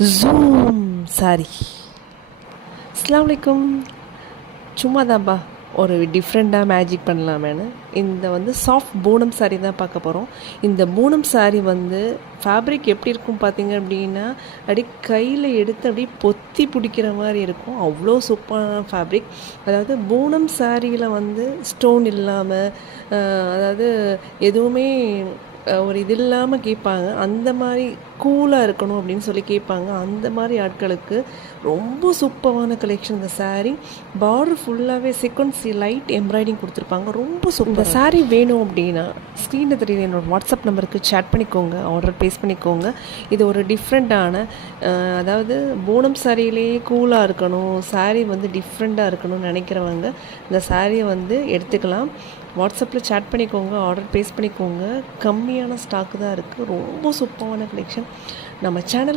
Zoom sorry. அஸ்ஸலாமு அலைக்கும். சும்மா தான்ப்பா ஒரு டிஃப்ரெண்ட்டாக மேஜிக் பண்ணலாமேன்னு இந்த சாஃப்ட் பூனம் சாரீ தான் பார்க்க போகிறோம். இந்த பூனம் சாரீ ஃபேப்ரிக் எப்படி இருக்கும் பார்த்தீங்க அப்படின்னா, அப்படியே கையில் எடுத்து அப்படியே பொத்தி பிடிக்கிற மாதிரி இருக்கும். அவ்வளோ சூப்பரான ஃபேப்ரிக். அதாவது பூனம் சாரியில் ஸ்டோன் இல்லாமல், அதாவது எதுவுமே ஒரு இது இல்லாமல் கேட்பாங்க. அந்த மாதிரி கூலாக இருக்கணும் அப்படின்னு சொல்லி கேட்பாங்க. அந்த மாதிரி ஆட்களுக்கு ரொம்ப சூப்பரான கலெக்ஷன் இந்த சாரீ. பார்டர் ஃபுல்லாகவே சீக்வன்சி லைட் எம்ப்ராய்டிங் கொடுத்துருப்பாங்க. ரொம்ப சூப்பர். இந்த சாரீ வேணும் அப்படின்னா ஸ்க்ரீனில் தெரியுது என்னோடய வாட்ஸ்அப் நம்பருக்கு சேட் பண்ணிக்கோங்க, ஆர்டர் ப்ளேஸ் பண்ணிக்கோங்க. இது ஒரு டிஃப்ரெண்ட்டான, அதாவது பூனம் சாரியிலேயே கூலாக இருக்கணும், சாரீ டிஃப்ரெண்ட்டாக இருக்கணும்னு நினைக்கிறவங்க இந்த சாரியை எடுத்துக்கலாம். வாட்ஸ்அப்பில் சேட் பண்ணிக்கோங்க, ஆர்டர் ப்ளேஸ் பண்ணிக்கோங்க. கம்மியான ஸ்டாக்கு தான் இருக்குது. ரொம்ப சூப்பரான கலெக்ஷன். நம்ம சேனலை